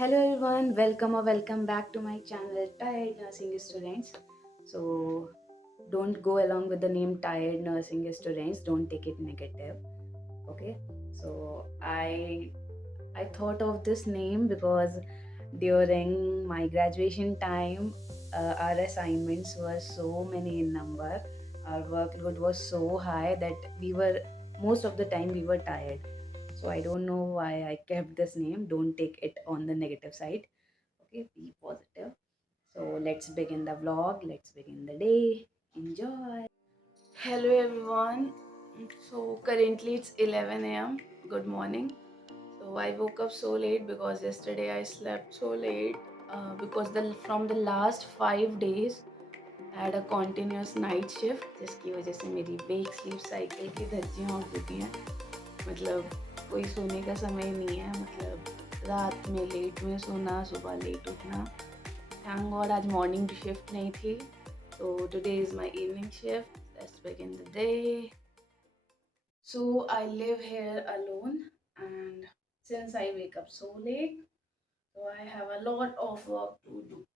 Hello everyone, welcome or welcome back to my channel Tired Nursing Students. So don't go along with the name Tired Nursing Students, don't take it negative. Okay. So I thought of this name because during my graduation time our assignments were so many in number. Our workload was so high that most of the time we were tired. So I don't know why I kept this name. Don't take it on the negative side. Okay, be positive. So let's begin the vlog. Let's begin the day. Enjoy. Hello everyone. So currently it's 11 a.m. Good morning. So I woke up so late because yesterday I slept so late because from the last 5 days I had a continuous night shift जिसकी वजह से मेरी wake sleep cycle की धज्जियाँ उड़ चुकी हैं. मतलब कोई सोने का समय नहीं है. मतलब रात में लेट में सोना, सुबह लेट उठना. थैंक गॉड आज मॉर्निंग शिफ्ट नहीं थी. So today is my evening shift. Let's begin the day. So I live here alone, and since I wake up so late, so I have a lot of work to do.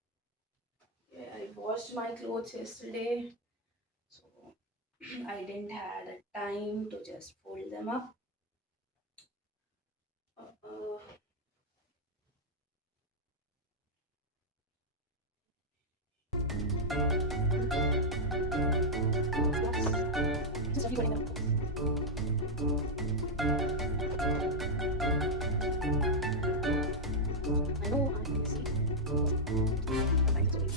Yeah, I washed my clothes yesterday, so I didn't had a time to just fold them up. Uh, yes. I know I can see. But I'm sorry.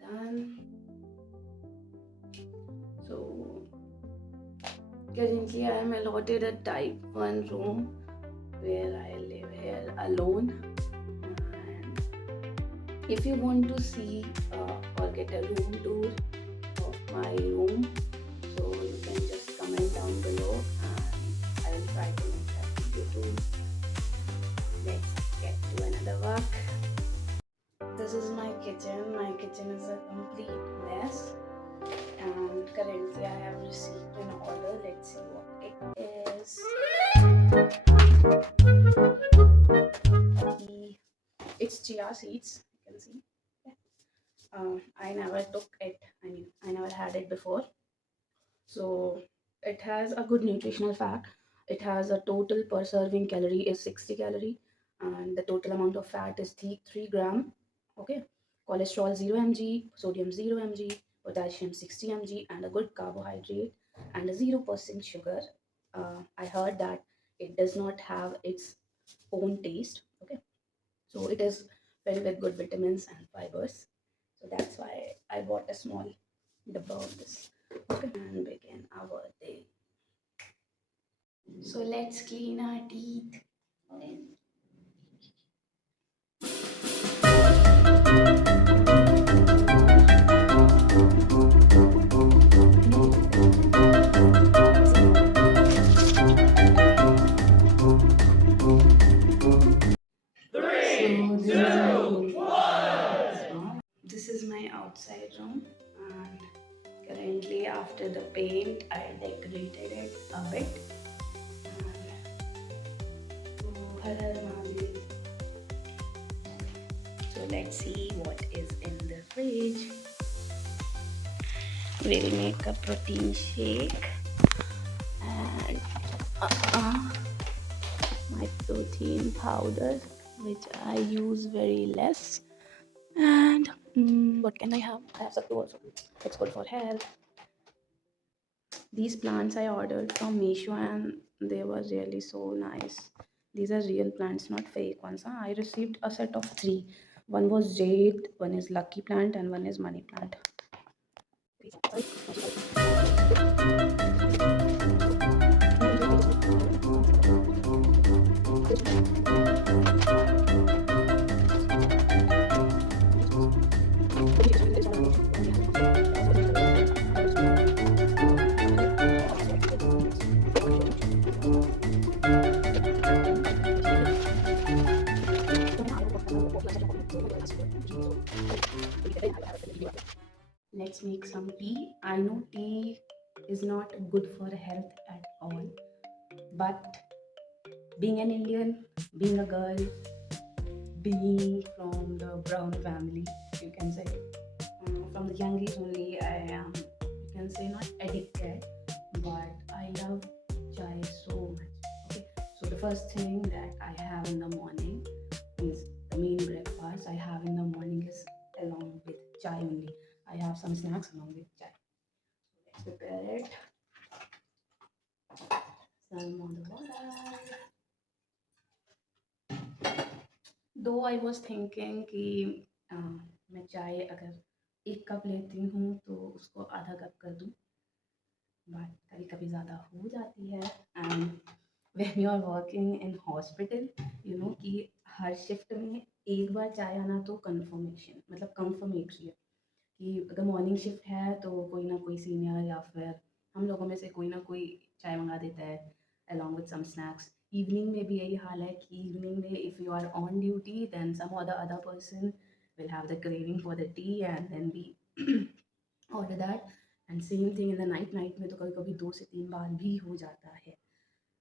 Done. So currently I am allotted a type 1 room where I live here alone. And if you want to see or get a room tour of my room, so you can just comment down below and I will try to make that video too. Let's get to another work. This is my kitchen. My kitchen is a complete mess, and currently I have received an order. Let's see what it is. It's chia seeds. You can see. I never took it. I never had it before. So it has a good nutritional fact. It has a total per serving calorie is 60 calorie, and the total amount of fat is 3 gram. Okay, cholesterol 0 mg, sodium 0 mg, potassium 60 mg, and a good carbohydrate and a 0% sugar. I heard that it does not have its own taste. Okay, so it is filled with good vitamins and fibers. So that's why I bought a small dabba of this. Okay, and begin our day. So let's clean our teeth. Okay. This is my outside room, and currently after the paint I decorated it a bit. So let's see what is in the fridge. We'll make a protein shake and my protein powder, which I use very less. And what can I have? I have sattu also. It's good for health. These plants I ordered from Meesho and they were really so nice. These are real plants, not fake ones. Huh? I received a set of 3. One was jade, one is lucky plant, and one is money plant. Let's make some tea. I know tea is not good for health at all, But being an Indian, being a girl, being from the brown family, you can say, from the young age only, I am, you can say, not addicted, but I love chai so much. Okay, so the first thing that I have in the morning is the main breakfast I have in the morning is along with chai only. I have some snacks along with chai. Let's prepare it. Some on the water. दो I was thinking कि मैं चाय अगर एक cup लेती हूँ तो उसको आधा कप कर दूँ, बट कभी कभी ज़्यादा हो जाती है। And when you are working in hospital, you know कि हर शिफ्ट में एक बार चाय आना तो कंफर्मेशन मतलब कंफर्मेटरी है कि अगर मॉर्निंग शिफ्ट है तो कोई ना कोई सीनियर या फिर हम लोगों में से कोई ना कोई चाय मंगा देता है along with some snacks. Evening में भी यही हाल है कि इवनिंग में if you are on duty then some other person will have the craving for the tea and then we order that. And same thing in the night में तो कभी कभी 2 से 3 बार भी हो जाता है.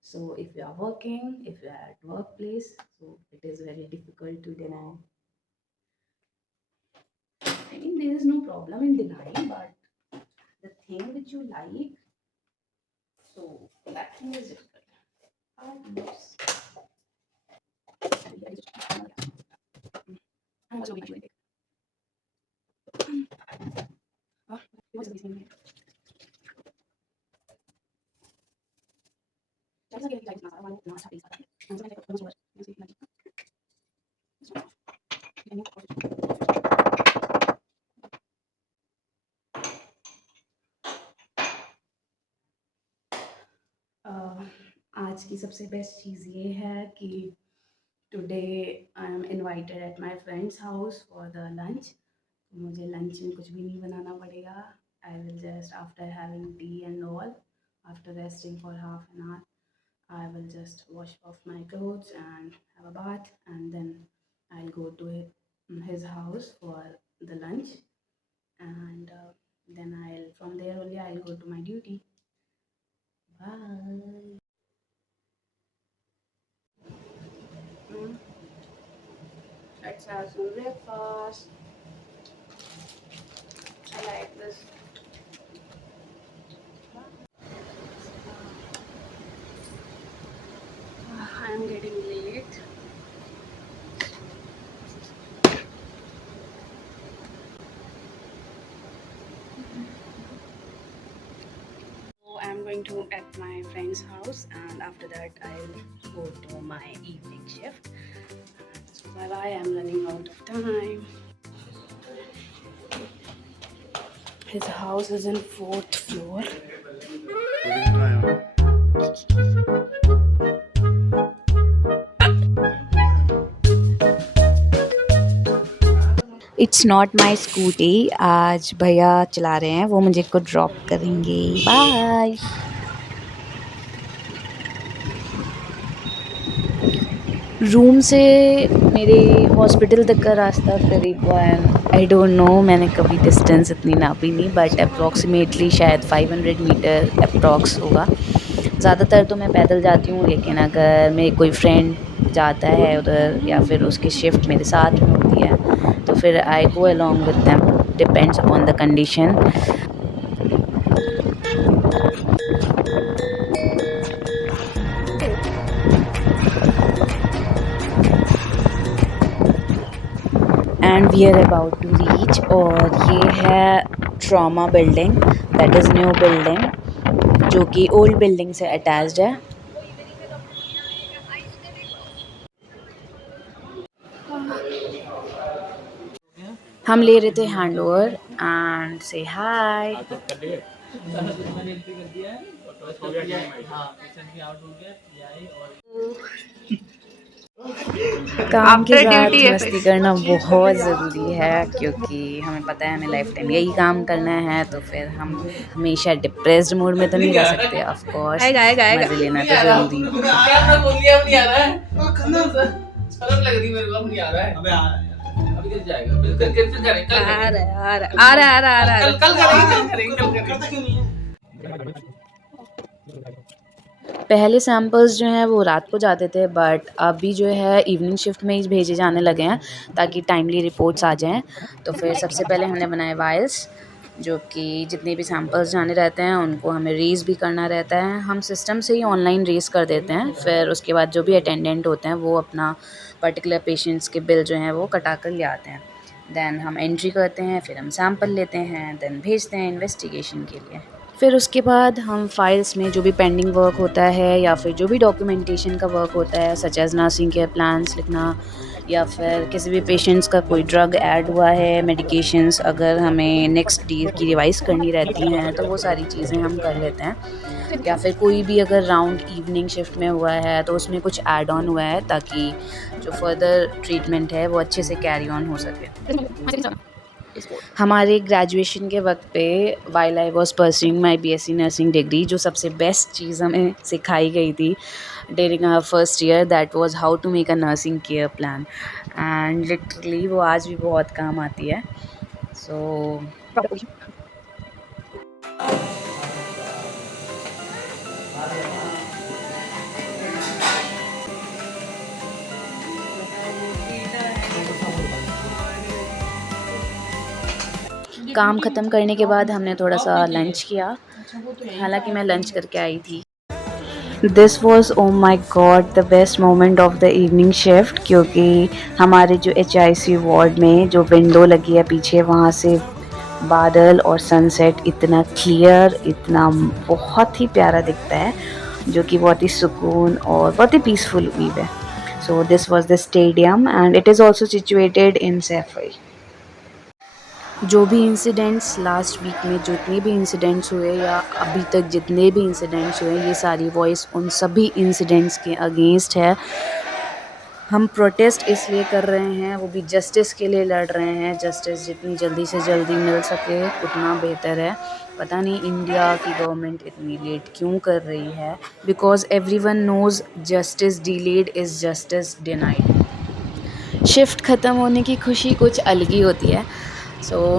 So if you are working, if you are at workplace, so it is very difficult to deny. I mean, there is no problem in denying, but the thing which you like, so that thing is difficult. Yes. I'm also going to it. It was amazing. Jadi saya kira kita masalah awal dengan sapi sapi. Nanti saya ketemu sama si nanti. आज की सबसे best चीज़ ये है कि today I am invited at my friends house for the lunch. मुझे lunch में कुछ भी नहीं बनाना पड़ेगा। I will just after having T and all, after resting for half an hour, I will just wash off my clothes and have a bath, and then I'll go to his house for the lunch, and then from there only I'll go to my duty. Bye. Let's have some breakfast. I like this. I am getting late. So I'm going to at my friend's house, and after that I'll go to my evening shift. So bye bye. I'm running out of time. His house is in 4th floor. It's not my scooty, आज भैया चला रहे हैं, वो मुझे को drop करेंगे। Bye. Room से मेरे हॉस्पिटल तक का रास्ता करीबन आई डोंट नो, मैंने कभी डिस्टेंस इतनी नापी नहीं, बट अप्रॉक्सीमेटली शायद 500 मीटर अप्रॉक्स होगा। ज़्यादातर तो मैं पैदल जाती हूँ, लेकिन अगर मेरे कोई फ्रेंड जाता है उधर या फिर उसकी शिफ्ट मेरे साथ में होती है तो फिर I go along with them, depends upon the condition. And we are about to reach, और ये है trauma building, that is new building जो कि ओल्ड बिल्डिंग से अटैच्ड है। हम ले रहे थे हैंड ओवर एंड से हाय। काम के साथ मस्ती करना बहुत ज़रूरी है, क्योंकि हमें पता है हमें लाइफ टाइम यही काम करना है, तो फिर हम हमेशा डिप्रेस्ड मूड में तो नहीं रह सकते। ऑफ कोर्स मज़े लेना तो ज़रूरी पहले सैम्पल्स जो हैं वो रात को जाते थे, बट अभी जो है इवनिंग शिफ्ट में ही भेजे जाने लगे हैं ताकि टाइमली रिपोर्ट्स आ जाएँ। तो फिर सबसे पहले हमने बनाए वायल्स, जो कि जितने भी सैम्पल्स जाने रहते हैं उनको हमें रेज़ भी करना रहता है। हम सिस्टम से ही ऑनलाइन रेज़ कर देते हैं, फिर उसके बाद जो भी अटेंडेंट होते हैं वो अपना पर्टिकुलर पेशेंट्स के बिल जो हैं वो कटा कर ले आते हैं। देन हम एंट्री करते हैं, फिर हम सैंपल लेते हैं, देन भेजते हैं इन्वेस्टिगेशन के लिए। फिर उसके बाद हम फाइल्स में जो भी पेंडिंग वर्क होता है या फिर जो भी डॉक्यूमेंटेशन का वर्क होता है, such as nursing care plans लिखना, या फिर किसी भी पेशेंट्स का कोई ड्रग ऐड हुआ है, मेडिकेशंस अगर हमें नेक्स्ट डे की रिवाइज़ करनी रहती हैं तो वो सारी चीज़ें हम कर लेते हैं। या फिर कोई भी अगर राउंड इवनिंग शिफ्ट में हुआ है तो उसमें कुछ ऐड ऑन हुआ है ताकि जो फर्दर ट्रीटमेंट है वो अच्छे से कैरी ऑन हो सके। हमारे ग्रेजुएशन के वक्त पे while I was pursuing my BSc nursing degree, जो सबसे बेस्ट चीज़ हमें सिखाई गई थी during our first year, that was how to make a nursing care plan, and literally वो आज भी बहुत काम आती है। सो काम ख़त्म करने के बाद हमने थोड़ा सा लंच किया, हालांकि मैं लंच करके आई थी। This was oh my god the best moment of the evening shift, क्योंकि हमारे जो HIC वार्ड में जो विंडो लगी है पीछे, वहाँ से बादल और सनसेट इतना क्लियर, इतना बहुत ही प्यारा दिखता है, जो कि बहुत ही सुकून और बहुत ही पीसफुल वीव है। So this was the stadium and it is also situated in Saifai. जो भी इंसिडेंट्स लास्ट वीक में जितने भी इंसिडेंट्स हुए या अभी तक जितने भी इंसिडेंट्स हुए, ये सारी वॉइस उन सभी इंसिडेंट्स के अगेंस्ट है। हम प्रोटेस्ट इसलिए कर रहे हैं, वो भी जस्टिस के लिए लड़ रहे हैं। जस्टिस जितनी जल्दी से जल्दी मिल सके उतना बेहतर है। पता नहीं इंडिया की गवर्नमेंट इतनी लेट क्यों कर रही है, because everyone knows justice delayed is justice denied. Shift ख़त्म होने की खुशी कुछ अलग ही होती है।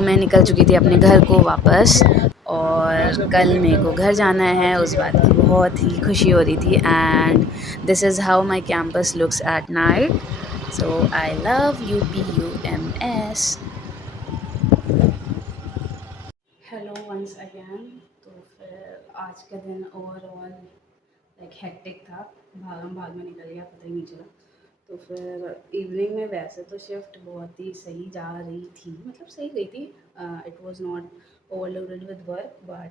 मैं निकल चुकी थी अपने घर को वापस, और कल मेरे को घर जाना है, उस बात की बहुत ही खुशी हो रही थी। And this is how my campus looks at night. So I love UPUMS। Hello once again. तो फिर आज का दिन ओवरऑल लाइक हेक्टिक था, भागम भाग में निकल गया, पता ही नहीं चला। तो फिर इवनिंग में वैसे तो शिफ्ट बहुत ही सही जा रही थी, मतलब सही गई थी। It was not overloaded with work, but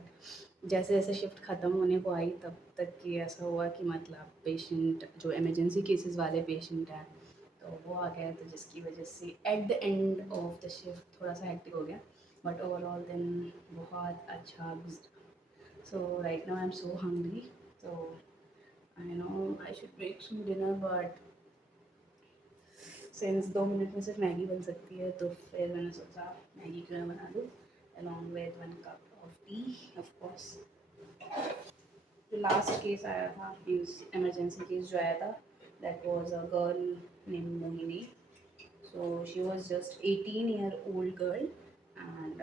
जैसे जैसे शिफ्ट ख़त्म होने को आई तब तक कि ऐसा हुआ कि मतलब पेशेंट जो इमरजेंसी केसेस वाले पेशेंट हैं तो वो आ गए, तो जिसकी वजह से at the end of the shift थोड़ा सा हेक्टिक हो गया, बट ओवरऑल दिन बहुत अच्छा गुजरा। So right now I'm so hungry, so I know I should make some dinner, but since 2 minute में सिर्फ मैगी बन सकती है, तो फिर मैंने सोचा मैगी क्यों ना बना दूँ along with 1 cup of T of course. जो लास्ट केस आया था, इमरजेंसी केस जो आया था, that was a girl name Mohini. So she was just 18-year-old girl, and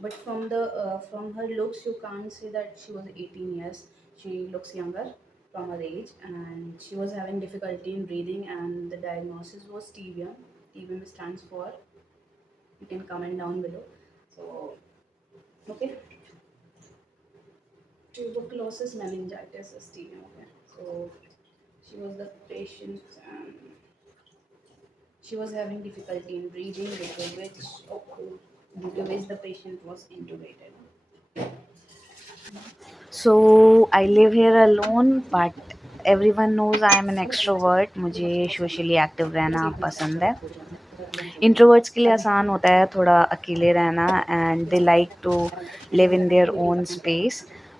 but from her looks you can't say that she was 18 years. She looks younger from her age, and she was having difficulty in breathing, and the diagnosis was TBM. TBM stands for, you can comment down below. So okay, tuberculosis meningitis is TBM. Okay, so she was the patient, and she was having difficulty in breathing, due to which the patient was intubated. So I live here alone, but everyone knows I am an extrovert. मुझे socially active रहना पसंद है। Introverts के लिए आसान होता है थोड़ा अकेले रहना, and they like to live in their own space.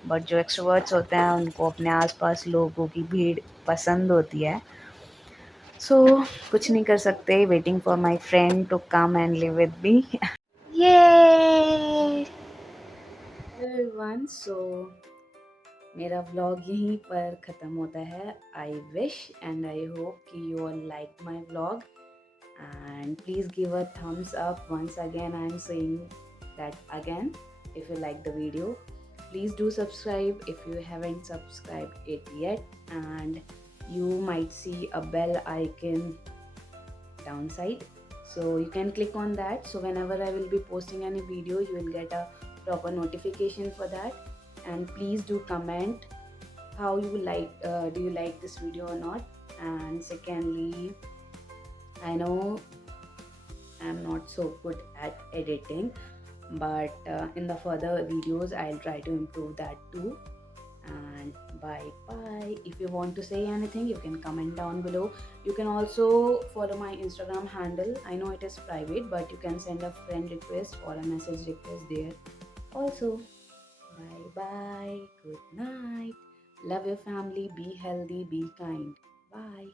But जो extroverts होते हैं उनको अपने आसपास लोगों की भीड़ पसंद होती है। So कुछ नहीं कर सकते, waiting for my friend to come and live with me. Yay! Everyone, so मेरा व्लॉग यहीं पर ख़त्म होता है। I wish and I hope कि you all like my vlog, and please give a thumbs up. Once again I'm saying that again, if you like the video, please do subscribe if you haven't subscribed it yet, and you might see a bell icon downside, so you can click on that, so whenever I will be posting any video you will get a proper notification for that. And please do comment how you like, do you like this video or not. And secondly, I know I'm not so good at editing, but in the further videos I'll try to improve that too. And bye bye. If you want to say anything, you can comment down below. You can also follow my Instagram handle. I know it is private, but you can send a friend request or a message request there also. Bye bye. Good night. Love your family. Be healthy. Be kind. Bye.